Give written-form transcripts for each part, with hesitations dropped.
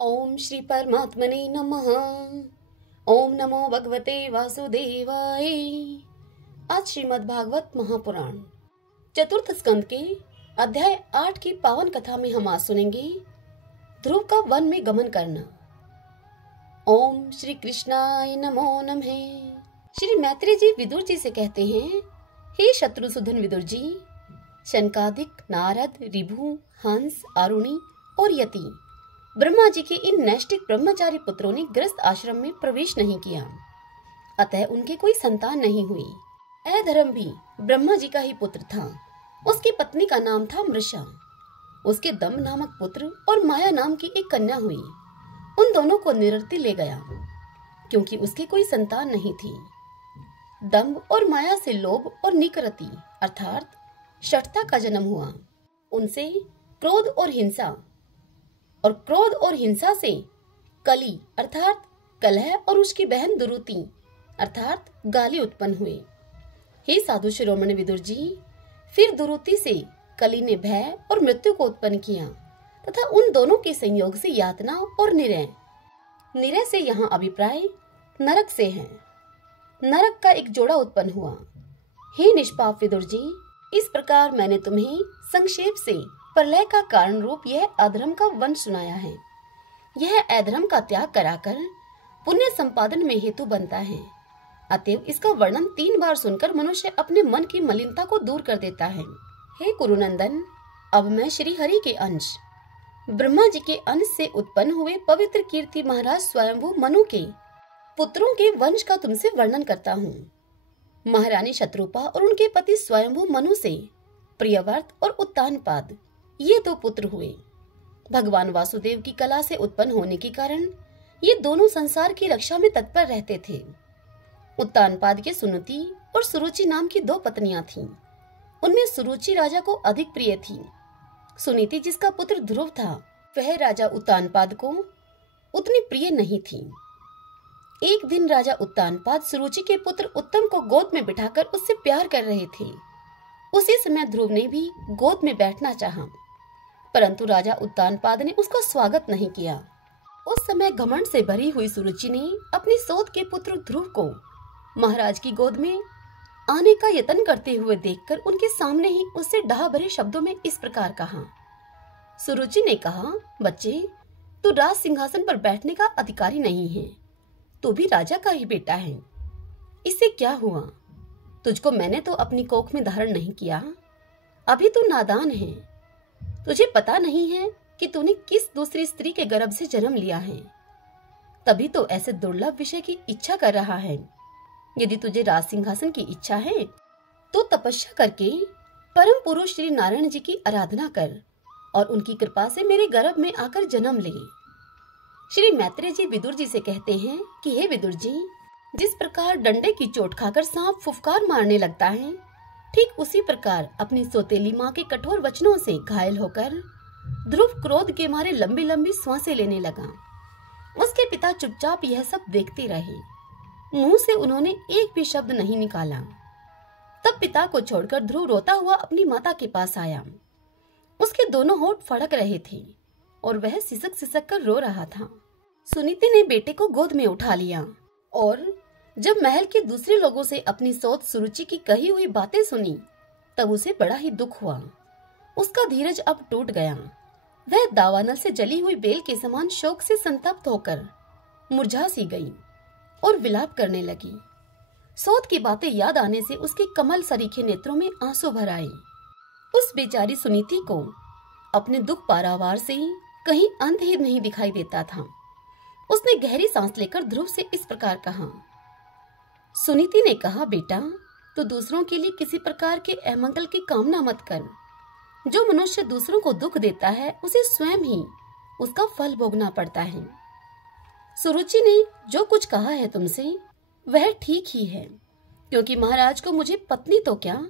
ओम श्री परमात्मने नमः। ओम नमो भगवते वासुदेवाय। आज श्रीमद् भागवत महापुराण चतुर्थ स्कंद के अध्याय 8 की पावन कथा में हम आज सुनेंगे ध्रुव का वन में गमन करना। ओम श्री कृष्णाय नमो नमः। श्री मैत्रेय जी विदुर जी से कहते हैं, हे शत्रुसूदन विदुर जी, शनकादिक, नारद, ऋभु, हंस, अरुणी और यति ब्रह्मा जी के इन नैष्टिक ब्रह्मचारी पुत्रों ने गृहस्थ आश्रम में प्रवेश नहीं किया, अतः उनके कोई संतान नहीं हुई। अधर्म भी ब्रह्मा जी का ही पुत्र था। उसकी पत्नी का नाम था मृषा। उसके दम्भ नामक पुत्र और माया नाम की एक कन्या हुई। उन दोनों को निरृति ले गया, क्योंकि उसकी कोई संतान नहीं थी। दम्भ और माया से लोभ और निकरति अर्थात शठता का जन्म हुआ। उनसे क्रोध और हिंसा से कली अर्थात कलह और उसकी बहन दुरुति अर्थात गाली उत्पन्न हुए। हे साधु शिरोमणि विदुर जी, फिर दुरुति से कली ने भय और मृत्यु को उत्पन्न किया तथा उन दोनों के संयोग से यातना और निरय से यहाँ अभिप्राय नरक से है। नरक का एक जोड़ा उत्पन्न हुआ। हे निष्पाप विदुर जी, इस प्रकार मैंने तुम्हें संक्षेप से प्रलय का कारण रूप यह अधर्म का वन सुनाया है। यह अधर्म का त्याग कराकर पुण्य संपादन में हेतु बनता है। अतएव इसका वर्णन 3 बार सुनकर मनुष्य अपने मन की मलिनता को दूर कर देता है। हे कुरुनंदन, अब मैं श्री हरि के अंश ब्रह्मा जी के अंश से उत्पन्न हुए पवित्र कीर्ति महाराज स्वयंभू मनु के पुत्रों के वंश का तुमसे वर्णन करता हूँ। महारानी शत्रुपा और उनके पति स्वयंभू मनु से प्रियव्रत और उत्तानपाद ये 2 पुत्र हुए। भगवान वासुदेव की कला से उत्पन्न होने के कारण ये दोनों संसार की रक्षा में तत्पर रहते थे। उत्तानपाद के सुनुति और सुरुचि नाम की 2 पत्नियां थीं। उनमें सुरुचि राजा को अधिक प्रिय थी। सुनीति, जिसका पुत्र ध्रुव था, वह राजा उत्तानपाद को उतनी प्रिय नहीं थी। एक दिन राजा उत्तानपाद सुरुचि के पुत्र उत्तम को गोद में बिठाकर उससे प्यार कर रहे थे। उसी समय ध्रुव ने भी गोद में बैठना चाहा, परंतु राजा उत्तानपाद ने उसका स्वागत नहीं किया। उस समय घमंड से भरी हुई सुरुचि ने अपनी सोत के पुत्र ध्रुव को महाराज की गोद में आने का यत्न करते हुए देखकर उनके सामने ही उससे डाह भरे शब्दों में इस प्रकार कहा। सुरुचि ने कहा, बच्चे, तू राज सिंहासन पर बैठने का अधिकारी नहीं है। तू भी राजा का ही बेटा है। इससे क्या हुआ? तुझको मैंने तो अपनी कोख में धारण नहीं किया। अभी तू नादान है। तुझे पता नहीं है कि तूने किस दूसरी स्त्री के गर्भ से जन्म लिया है। तभी तो ऐसे दुर्लभ विषय की इच्छा कर रहा है। यदि तुझे राज सिंहासन की इच्छा है तो तपस्या करके परम पुरुष श्री नारायण जी की आराधना कर और उनकी कृपा से मेरे गर्भ में आकर जन्म ले। श्री मैत्रेय जी विदुर जी से कहते हैं कि हे विदुर जी, जिस प्रकार डंडे की चोट खाकर सांप फुफकार मारने लगता है, ठीक उसी प्रकार अपनी सौतेली माँ के कठोर वचनों से घायल होकर ध्रुव क्रोध के मारे लंबी लंबी सांसें लेने लगा। उसके पिता चुपचाप यह सब देखते रहे। मुंह से उन्होंने एक भी शब्द नहीं निकाला। तब पिता को छोड़कर ध्रुव रोता हुआ अपनी माता के पास आया। उसके दोनों होंठ फड़क रहे थे और वह सिसक सिसक कर रो रहा था। सुनीति ने बेटे को गोद में उठा लिया और जब महल के दूसरे लोगों से अपनी सोच सुरुचि की कही हुई बातें सुनी, तब उसे बड़ा ही दुख हुआ। उसका धीरज अब टूट गया। वह दावानल से जली हुई बेल के समान शोक से संतप्त होकर मुरझा सी गई और विलाप करने लगी। सोत की बातें याद आने से उसके कमल सरीखे नेत्रों में आंसू भर आए। उस बेचारी सुनीति को अपने दुख पारावार से कहीं अंत ही नहीं दिखाई देता था। उसने गहरी सांस लेकर ध्रुव से इस प्रकार कहा। सुनीति ने कहा, बेटा, तो दूसरों के लिए किसी प्रकार के अमंगल की कामना मत कर। जो मनुष्य दूसरों को दुख देता है, उसे स्वयं ही उसका फल भोगना पड़ता है। सुरुचि ने जो कुछ कहा है तुमसे, वह ठीक ही है, क्योंकि महाराज को मुझे पत्नी तो क्या,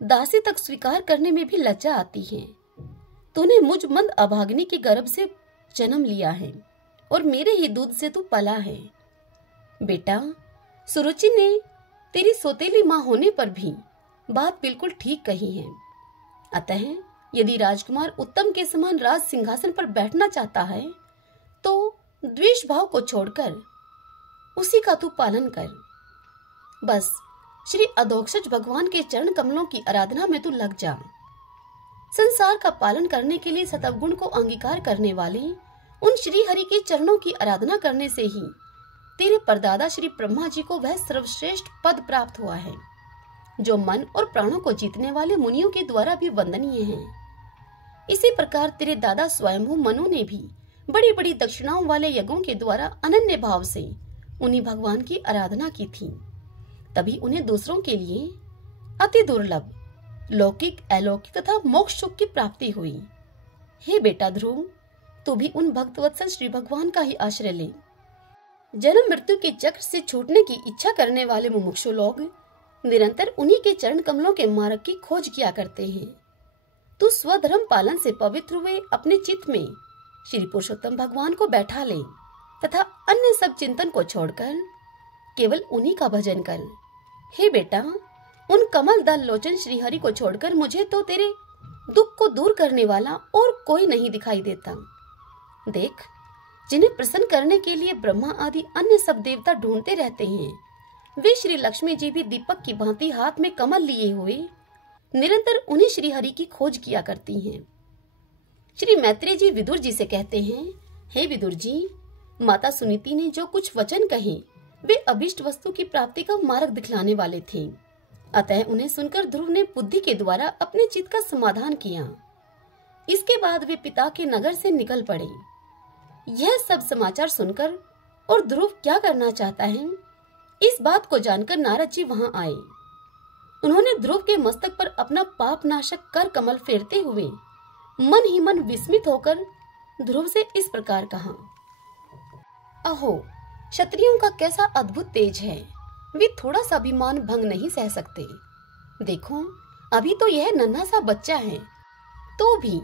दासी तक स्वीकार करने में भी लज्जा आती है। तूने मुझ मंद अभागिनी के गर्भ से जन्म लिया है और मेरे ही दूध से तू पला है। बेटा, सुरुचि ने तेरी सौतेली माँ होने पर भी बात बिल्कुल ठीक कही है। अतः यदि राजकुमार उत्तम के समान राज सिंहासन पर बैठना चाहता है तो द्वेष भाव को छोड़कर उसी का तू पालन कर। बस श्री अधोक्षज भगवान के चरण कमलों की आराधना में तू लग जा। संसार का पालन करने के लिए सतवगुण को अंगीकार करने वाले उन श्री हरि के चरणों की आराधना करने से ही तेरे परदादा श्री ब्रह्मा जी को वह सर्वश्रेष्ठ पद प्राप्त हुआ है, जो मन और प्राणों को जीतने वाले मुनियों के द्वारा भी वंदनीय है। इसी प्रकार तेरे दादा स्वयंभू मनु ने भी बड़ी बड़ी दक्षिणाओं वाले यज्ञों के द्वारा अनन्य भाव से उन्हीं भगवान की आराधना की थी। तभी उन्हें दूसरों के लिए अति दुर्लभ लौकिक, अलौकिक तथा मोक्ष सुख की प्राप्ति हुई। हे बेटा ध्रुव, तू भी उन भक्तवत्सल श्री भगवान का ही आश्रय ले। जन्म मृत्यु के चक्र से छूटने की इच्छा करने वाले मुमुक्षु लोग निरंतर उन्हीं के चरण कमलों के मार्ग की खोज किया करते हैं। तू स्वधर्म पालन से पवित्र हुए अपने चित्त में श्री पुरुषोत्तम भगवान को बैठा ले तथा अन्य सब चिंतन को छोड़कर केवल उन्हीं का भजन कर। हे बेटा, उन कमल दल लोचन श्री हरि को छोड़कर मुझे तो तेरे दुख को दूर करने वाला और कोई नहीं दिखाई देता। देख, जिन्हें प्रसन्न करने के लिए ब्रह्मा आदि अन्य सब देवता ढूंढते रहते हैं, वे श्री लक्ष्मी जी भी दीपक की भांति हाथ में कमल लिए हुए निरंतर उन्हीं श्री हरि की खोज किया करती हैं। श्री मैत्रेय जी विदुर जी से कहते हैं, हे विदुर जी, माता सुनीति ने जो कुछ वचन कहे वे अभिष्ट वस्तु की प्राप्ति का मार्ग दिखलाने वाले थे। अतः उन्हें सुनकर ध्रुव ने बुद्धि के द्वारा अपने चित्त का समाधान किया। इसके बाद वे पिता के नगर से निकल पड़े। यह सब समाचार सुनकर और ध्रुव क्या करना चाहता है, इस बात को जानकर नारद जी वहां आए। उन्होंने ध्रुव के मस्तक पर अपना पाप नाशक कर कमल फेरते हुए मन ही मन विस्मित होकर ध्रुव से इस प्रकार कहा, अहो, क्षत्रियों का कैसा अद्भुत तेज है, वे थोड़ा सा भी मान भंग नहीं सह सकते। देखो, अभी तो यह नन्हा सा बच्चा है, तो भी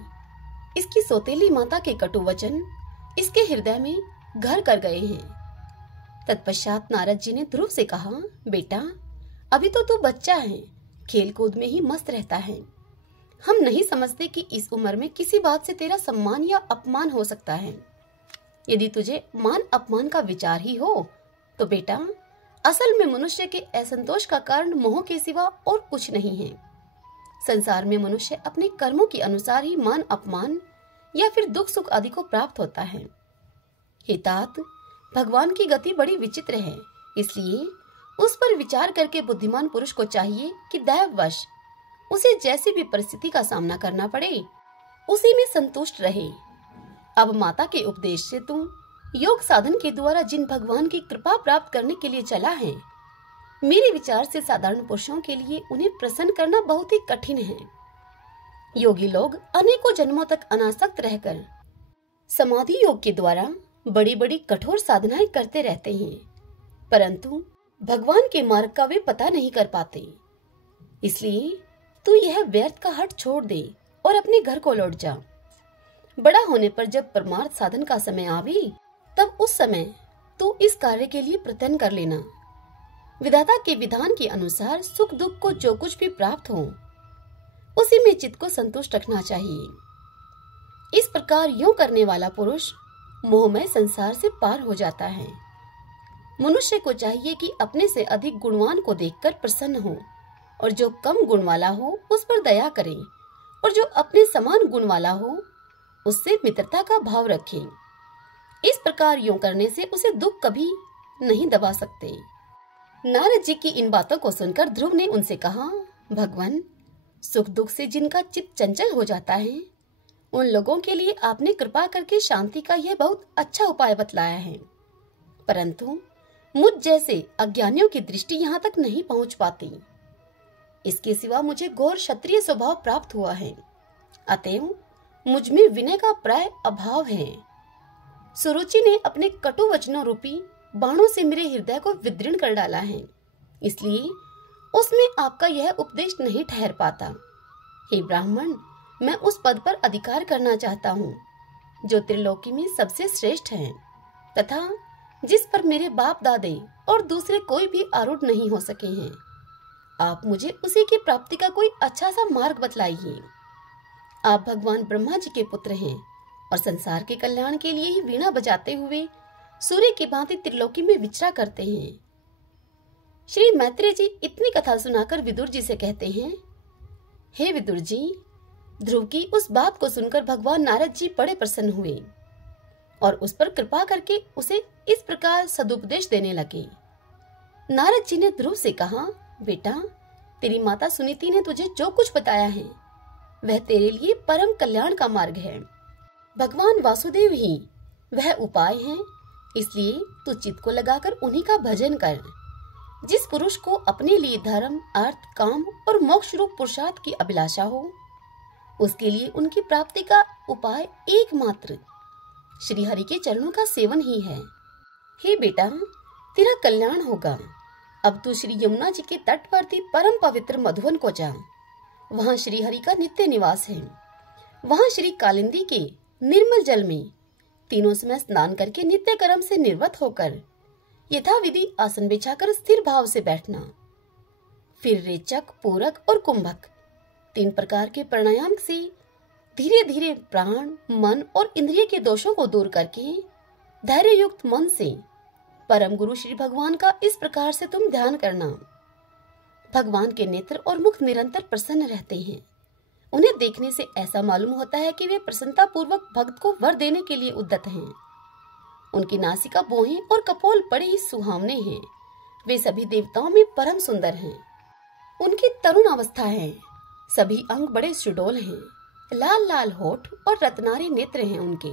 इसकी सौतेली माता के कटु वचन इसके हृदय में घर कर गए हैं। तत्पश्चात नारद जी ने ध्रुव से कहा, बेटा, अभी तो तू बच्चा है, खेल कूद में ही मस्त रहता है। हम नहीं समझते कि इस उम्र में किसी बात से तेरा सम्मान या अपमान हो सकता है। यदि तुझे मान अपमान का विचार ही हो तो बेटा, असल में मनुष्य के असंतोष का कारण मोह के सिवा और कुछ नहीं है। संसार में मनुष्य अपने कर्मों के अनुसार ही मान अपमान या फिर दुख सुख आदि को प्राप्त होता है। हे तात, भगवान की गति बड़ी विचित्र है, इसलिए उस पर विचार करके बुद्धिमान पुरुष को चाहिए कि दैववश उसे जैसी भी परिस्थिति का सामना करना पड़े उसी में संतुष्ट रहे। अब माता के उपदेश से तू योग साधन के द्वारा जिन भगवान की कृपा प्राप्त करने के लिए चला है, मेरे विचार से साधारण पुरुषों के लिए उन्हें प्रसन्न करना बहुत ही कठिन है। योगी लोग अनेकों जन्मों तक अनासक्त रहकर समाधि योग के द्वारा बड़ी बड़ी कठोर साधनाएं करते रहते हैं, परंतु भगवान के मार्ग का वे पता नहीं कर पाते। इसलिए तू यह व्यर्थ का हट छोड़ दे और अपने घर को लौट जा। बड़ा होने पर जब परमार्थ साधन का समय आवे, तब उस समय तू इस कार्य के लिए प्रयत्न कर लेना। विधाता के विधान के अनुसार सुख दुख को जो कुछ भी प्राप्त हो, उसी में चित्त को संतुष्ट रखना चाहिए। इस प्रकार यूं करने वाला पुरुष मोहमय संसार से पार हो जाता है। मनुष्य को चाहिए कि अपने से अधिक गुणवान को देखकर प्रसन्न हो और जो कम गुण वाला हो उस पर दया करे, और जो अपने समान गुण वाला हो उससे मित्रता का भाव रखे। इस प्रकार यूं करने से उसे दुख कभी नहीं दबा सकते। नारद जी की इन बातों को सुनकर ध्रुव ने उनसे कहा, भगवान, सुख दुख से जिनका चित्त चंचल हो जाता है, उन लोगों के लिए आपने कृपा करके शांति का यह बहुत अच्छा उपाय बतलाया है, परंतु मुझ जैसे अज्ञानियों की दृष्टि यहाँ तक नहीं पहुँच पाती। इसके सिवा मुझे घोर क्षत्रिय स्वभाव प्राप्त हुआ है, अतएव मुझ में विनय का प्राय अभाव है। सुरुचि ने अपने कटु वचनों रूपी बाणों से मेरे हृदय को विदीर्ण कर डाला है, इसलिए उसमें आपका यह उपदेश नहीं ठहर पाता। हे ब्राह्मण, मैं उस पद पर अधिकार करना चाहता हूँ जो त्रिलोकी में सबसे श्रेष्ठ है तथा जिस पर मेरे बाप दादे और दूसरे कोई भी आरूढ़ नहीं हो सके हैं। आप मुझे उसी की प्राप्ति का कोई अच्छा सा मार्ग बतलाइए। आप भगवान ब्रह्मा जी के पुत्र हैं और संसार के कल्याण के लिए ही वीणा बजाते हुए सूर्य की भांति त्रिलोकी में विचरा करते हैं। श्री मैत्रेय जी इतनी कथा सुनाकर विदुर जी से कहते हैं, हे विदुर जी, ध्रुव की उस बात को सुनकर भगवान नारद जी बड़े प्रसन्न हुए और उस पर कृपा करके उसे इस प्रकार सदुपदेश देने लगे। नारद जी ने ध्रुव से कहा, बेटा, तेरी माता सुनीति ने तुझे जो कुछ बताया है वह तेरे लिए परम कल्याण का मार्ग है। भगवान वासुदेव ही वह उपाय है, इसलिए तू चित्त को लगाकर उन्हीं का भजन कर। जिस पुरुष को अपने लिए धर्म, अर्थ, काम और मोक्ष रूप पुरुषार्थ की अभिलाषा हो, उसके लिए उनकी प्राप्ति का उपाय एकमात्र श्री हरि के चरणों का सेवन ही है। हे बेटा, तेरा कल्याण होगा। अब तू श्री यमुना जी के तटवर्ती परम पवित्र मधुवन को जा। वहां श्री हरि का नित्य निवास है। वहां श्री कालिंदी के निर्मल जल में तीनों समय स्नान करके नित्य कर्म से निर्वत होकर यथाविधि आसन बिछाकर स्थिर भाव से बैठना। फिर रेचक, पूरक और कुंभक 3 प्रकार के प्राणायाम से धीरे धीरे प्राण, मन और इंद्रिय के दोषों को दूर करके धैर्य युक्त मन से परम गुरु श्री भगवान का इस प्रकार से तुम ध्यान करना। भगवान के नेत्र और मुख निरंतर प्रसन्न रहते हैं। उन्हें देखने से ऐसा मालूम होता है कि वे प्रसन्नता पूर्वक भक्त को वर देने के लिए उद्यत हैं। उनकी नासिका, भौहें और कपोल बड़े ही सुहावने हैं। वे सभी देवताओं में परम सुंदर हैं। उनकी तरुण अवस्था है। सभी अंग बड़े सुडौल हैं। लाल लाल होठ और रत्नारे नेत्र हैं उनके।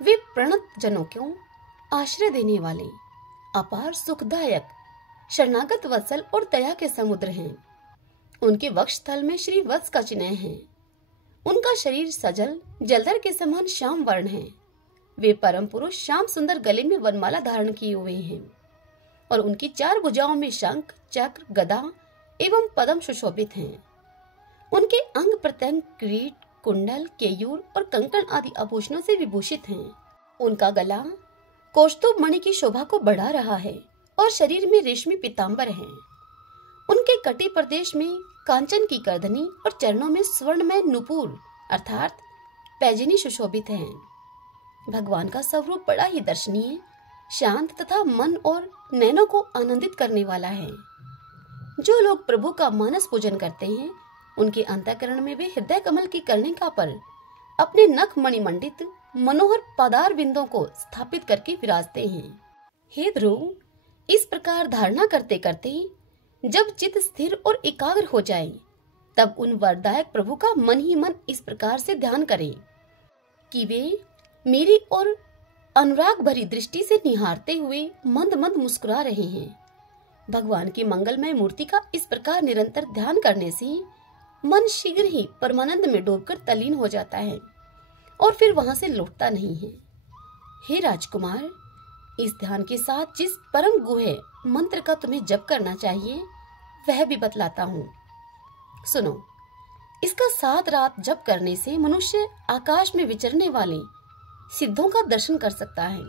वे प्रणत जनों को आश्रय देने वाले, अपार सुखदायक, शरणागत वत्सल और दया के समुद्र हैं। उनके वक्ष स्थल में श्री वत्स का चिन्ह है। उनका शरीर सजल जलधर के समान श्याम वर्ण है। वे परम पुरुष श्याम सुंदर गले में वनमाला धारण किए हुए हैं और उनकी 4 भुजाओं में शंख, चक्र, गदा एवं पद्म सुशोभित हैं। उनके अंग प्रत्यंग किरीट, कुंडल, केयूर और कंकण आदि आभूषणों से विभूषित हैं। उनका गला कौस्तुभ मणि की शोभा को बढ़ा रहा है और शरीर में रेशमी पीतांबर है। उनके कटी प्रदेश में कांचन की करधनी और चरणों में स्वर्णमय नुपुर अर्थात पैजिनी सुशोभित हैं। भगवान का स्वरूप बड़ा ही दर्शनीय, शांत तथा मन और नैनों को आनंदित करने वाला है। जो लोग प्रभु का मानस पूजन करते हैं, उनके अंतःकरण में वे हृदय कमल की कर्णिका पर अपने नख मणिमंडित मनोहर पादार बिंदों को स्थापित करके विराजते हैं। हे ध्रुव, इस प्रकार धारणा करते करते जब चित्त स्थिर और एकाग्र हो जाए, तब उन वरदायक प्रभु का मन ही मन इस प्रकार से ध्यान करें कि वे मेरी और अनुराग भरी दृष्टि से निहारते हुए मंद मंद मुस्कुरा रहे हैं। भगवान की मंगलमय मूर्ति का इस प्रकार निरंतर ध्यान करने से मन शीघ्र ही परमानंद में डूबकर तल्लीन हो जाता है और फिर वहां से लौटता नहीं है। हे राजकुमार, इस ध्यान के साथ जिस परम गुह्य मंत्र का तुम्हें जप करना चाहिए वह भी बतलाता हूँ। सुनो, इसका 7 रात जप करने से मनुष्य आकाश में विचरने वाले सिद्धों का दर्शन कर सकता है।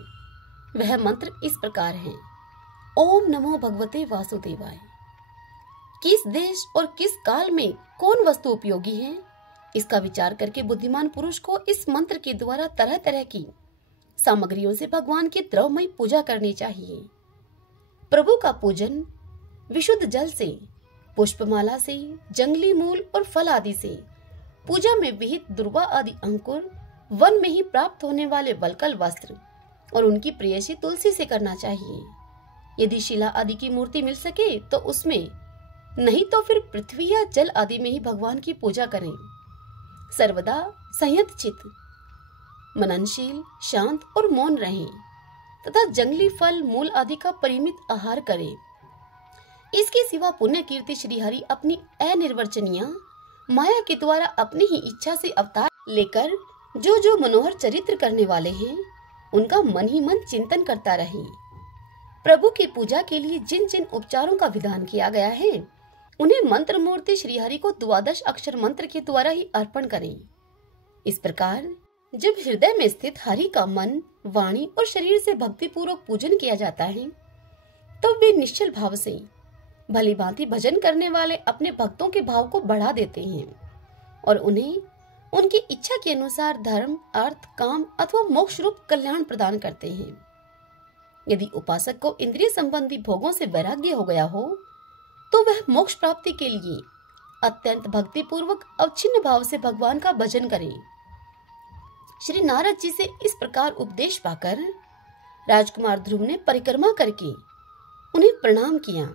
वह मंत्र इस प्रकार है, ओम नमो भगवते वासुदेवाय। किस देश और किस काल में कौन वस्तु उपयोगी है, इसका विचार करके बुद्धिमान पुरुष को इस मंत्र के द्वारा तरह तरह की सामग्रियों से भगवान की द्रवमयी पूजा करनी चाहिए। प्रभु का पूजन विशुद्ध जल से, पुष्पमाला से, जंगली मूल और फल आदि से, पूजा में विहित दुर्वा आदि अंकुर, वन में ही प्राप्त होने वाले वलकल वस्त्र और उनकी प्रेयसी तुलसी से करना चाहिए। यदि शिला आदि की मूर्ति मिल सके तो उसमें, नहीं तो फिर पृथ्वी या जल आदि में ही भगवान की पूजा करें। सर्वदा संयत चित्त, मननशील, शांत और मौन रहें तथा जंगली फल मूल आदि का परिमित आहार करें। इसके सिवा पुण्य कीर्ति श्री हरि अपनी अनिर्वचनीय माया के द्वारा अपनी ही इच्छा से अवतार लेकर जो मनोहर चरित्र करने वाले हैं, उनका मन ही मन चिंतन करता रहे। प्रभु की पूजा के लिए जिन जिन उपचारों का विधान किया गया है, उन्हें मंत्र मूर्ति श्री हरि को 12 अक्षर मंत्र के द्वारा ही अर्पण करें। इस प्रकार जब हृदय में स्थित हरि का मन, वाणी और शरीर से भक्ति पूर्वक पूजन किया जाता है, तब वे निश्चल भाव से भली भांति भजन करने वाले अपने भक्तों के भाव को बढ़ा देते हैं और उन्हें उनकी इच्छा के अनुसार धर्म, अर्थ, काम अथवा मोक्ष रूप कल्याण प्रदान करते हैं। यदि उपासक को इंद्रिय संबंधी भोगों से वैराग्य हो गया हो तो वह मोक्ष प्राप्ति के लिए अत्यंत भक्ति पूर्वक अवच्छिन्न भाव से भगवान का भजन करे। श्री नारद जी से इस प्रकार उपदेश पाकर राजकुमार ध्रुव ने परिक्रमा करके उन्हें प्रणाम किया।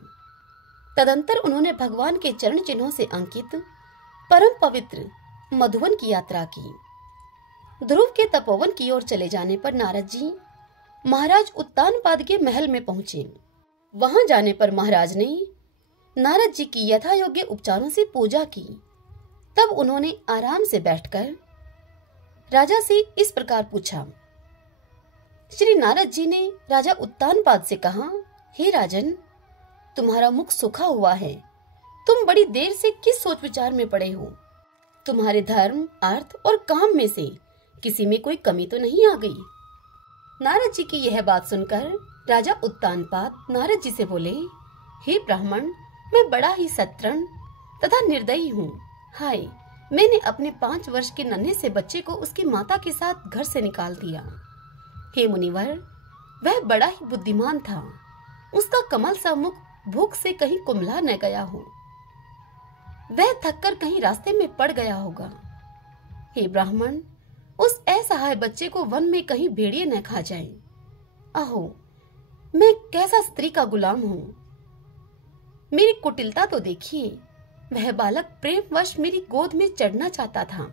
तदंतर उन्होंने भगवान के चरण चिन्हों से अंकित परम पवित्र मधुवन की यात्रा की। ध्रुव के तपोवन की ओर चले जाने पर नारद जी महाराज उत्तानपाद के महल में पहुंचे। वहां जाने पर महाराज ने नारद जी की यथा योग्य उपचारों से पूजा की। तब उन्होंने आराम से बैठकर राजा से इस प्रकार पूछा। श्री नारद जी ने राजा उत्तानपाद से कहा, हे राजन, तुम्हारा मुख सूखा हुआ है। तुम बड़ी देर से किस सोच विचार में पड़े हो? तुम्हारे धर्म, अर्थ और काम में से किसी में कोई कमी तो नहीं आ गई? नारद जी की यह बात सुनकर राजा उत्तानपाद नारद जी से बोले, हे ब्राह्मण, मैं बड़ा ही सत्रण तथा निर्दयी हूँ। हाय, मैंने अपने 5 वर्ष के नन्हे से बच्चे को उसकी माता के साथ घर से निकाल दिया। हे मुनिवर, वह बड़ा ही बुद्धिमान था। उसका कमल सा मुख भूख से कहीं कुम्हला न गया हो। वह थककर कहीं रास्ते में पड़ गया होगा। हे ब्राह्मण, उस असहाय बच्चे को वन में कहीं भेड़िए न खा जाए। आहो, मैं कैसा स्त्री का गुलाम हूँ। मेरी कुटिलता तो देखिए। वह बालक प्रेमवश मेरी गोद में चढ़ना चाहता था,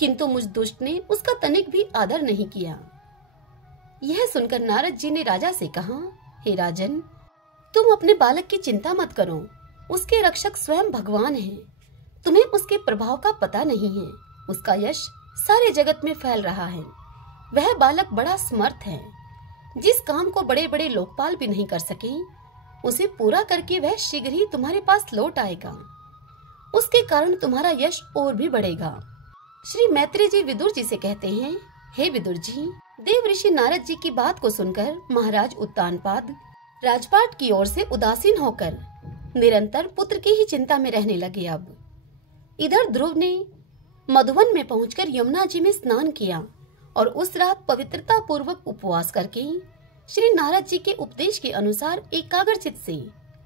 किंतु मुझ दुष्ट ने उसका तनिक भी आदर नहीं किया। यह सुनकर नारद जी ने राजा से कहा, हे राजन, तुम अपने बालक की चिंता मत करो। उसके रक्षक स्वयं भगवान हैं। तुम्हें उसके प्रभाव का पता नहीं है। उसका यश सारे जगत में फैल रहा है। वह बालक बड़ा समर्थ है। जिस काम को बड़े बड़े लोकपाल भी नहीं कर सके, उसे पूरा करके वह शीघ्र ही तुम्हारे पास लौट आएगा। उसके कारण तुम्हारा यश और भी बढ़ेगा। श्री मैत्री जी विदुर जी से कहते हैं, हे विदुर जी, देव ऋषि नारद जी की बात को सुनकर महाराज उत्तानपाद राजपाट की ओर से उदासीन होकर निरंतर पुत्र की ही चिंता में रहने लगे। अब इधर ध्रुव ने मधुवन में पहुंचकर यमुना जी में स्नान किया और उस रात पवित्रता पूर्वक उपवास करके श्री नारद जी के उपदेश के अनुसार एकाग्रचित से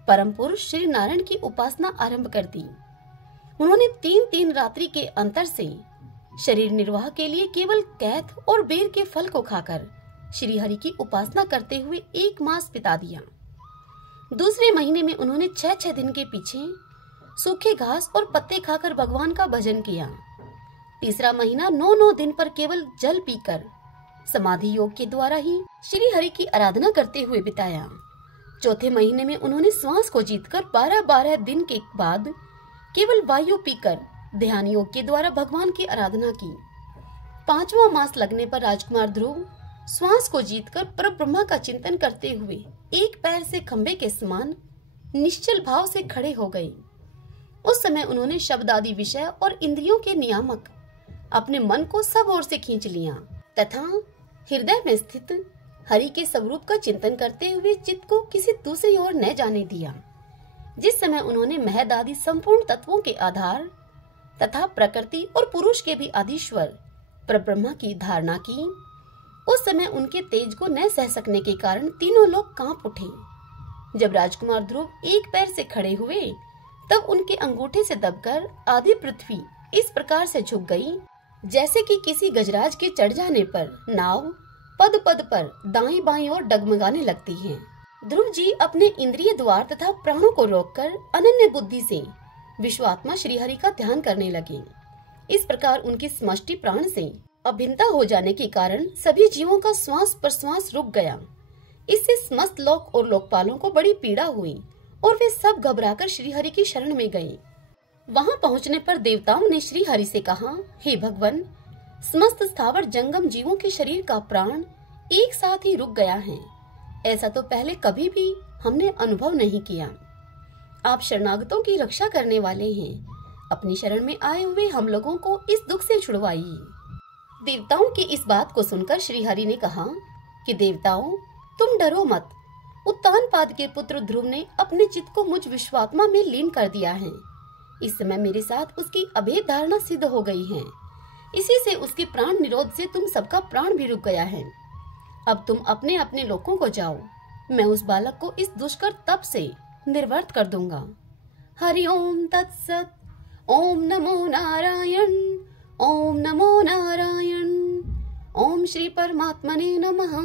परम पुरुष श्री नारायण की उपासना आरंभ कर दी। उन्होंने 3 रात्रि के अंतर से शरीर निर्वाह के लिए केवल कैथ और बेर के फल को खाकर श्री हरि की उपासना करते हुए 1 मास बिता दिया। दूसरे महीने में उन्होंने 6 दिन के पीछे सूखे घास और पत्ते खाकर भगवान का भजन किया। तीसरा महीना 9 दिन पर केवल जल पीकर समाधि योग के द्वारा ही श्री हरि की आराधना करते हुए बिताया। चौथे महीने में उन्होंने श्वास को जीतकर 12 दिन के बाद केवल वायु पीकर ध्यान योग के द्वारा भगवान की आराधना की। 5वां मास लगने पर राजकुमार ध्रुव श्वास को जीतकर परब्रह्मा का चिंतन करते हुए एक पैर से खंबे के समान निश्चल भाव से खड़े हो गए। उस समय उन्होंने शब्द आदि विषय और इंद्रियों के नियामक अपने मन को सब ओर से खींच लिया तथा हृदय में स्थित हरि के स्वरूप का चिंतन करते हुए चित्त को किसी दूसरी ओर न जाने दिया। जिस समय उन्होंने महद आदि संपूर्ण तत्वों के आधार तथा प्रकृति और पुरुष के भी आदिश्वर परब्रह्मा की धारणा की, उस समय उनके तेज को न सह सकने के कारण तीनों लोग कांप उठे। जब राजकुमार ध्रुव एक पैर से खड़े हुए तब उनके अंगूठे से दबकर आधी पृथ्वी इस प्रकार से झुक गई जैसे कि किसी गजराज के चढ़ जाने पर नाव पद पद पर दाईं बाईं ओर डगमगाने लगती है। ध्रुव जी अपने इंद्रिय द्वार तथा प्राणों को रोककर अनन्य बुद्धि से विश्वात्मा श्री हरि का ध्यान करने लगे। इस प्रकार उनकी समष्टि प्राण से अभिन्नता हो जाने के कारण सभी जीवों का श्वास प्रश्वास रुक गया। इससे समस्त लोक और लोकपालों को बड़ी पीड़ा हुई और वे सब घबराकर श्री हरि की शरण में गए। वहां पहुंचने पर देवताओं ने श्री हरि से कहा, हे भगवान, समस्त स्थावर जंगम जीवों के शरीर का प्राण एक साथ ही रुक गया है। ऐसा तो पहले कभी भी हमने अनुभव नहीं किया। आप शरणागतों की रक्षा करने वाले हैं। अपनी शरण में आए हुए हम लोगों को इस दुख से छुड़वाइए। देवताओं की इस बात को सुनकर श्री हरि ने कहा कि देवताओं, तुम डरो मत। उत्तानपाद के पुत्र ध्रुव ने अपने चित्त को मुझ विश्वात्मा में लीन कर दिया है। इस समय मेरे साथ उसकी अभेद धारणा सिद्ध हो गई है। इसी से उसके प्राण निरोध से तुम सबका प्राण भी रुक गया है। अब तुम अपने अपने लोकों को जाओ, मैं उस बालक को इस दुष्कर तप से निर्वर्त कर दूंगा। हरि ओम तत्सत। ओम नमो नारायण। ओम नमो नारायण। ओम श्री परमात्मने नमः।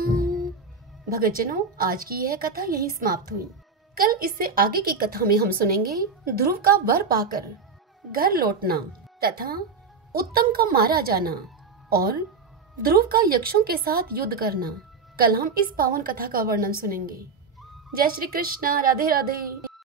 भक्तजनों, आज की यह कथा यहीं समाप्त हुई। कल इससे आगे की कथा में हम सुनेंगे ध्रुव का वर पाकर घर लौटना तथा उत्तम का मारा जाना और ध्रुव का यक्षों के साथ युद्ध करना। कल हम इस पावन कथा का वर्णन सुनेंगे। जय श्री कृष्ण। राधे राधे।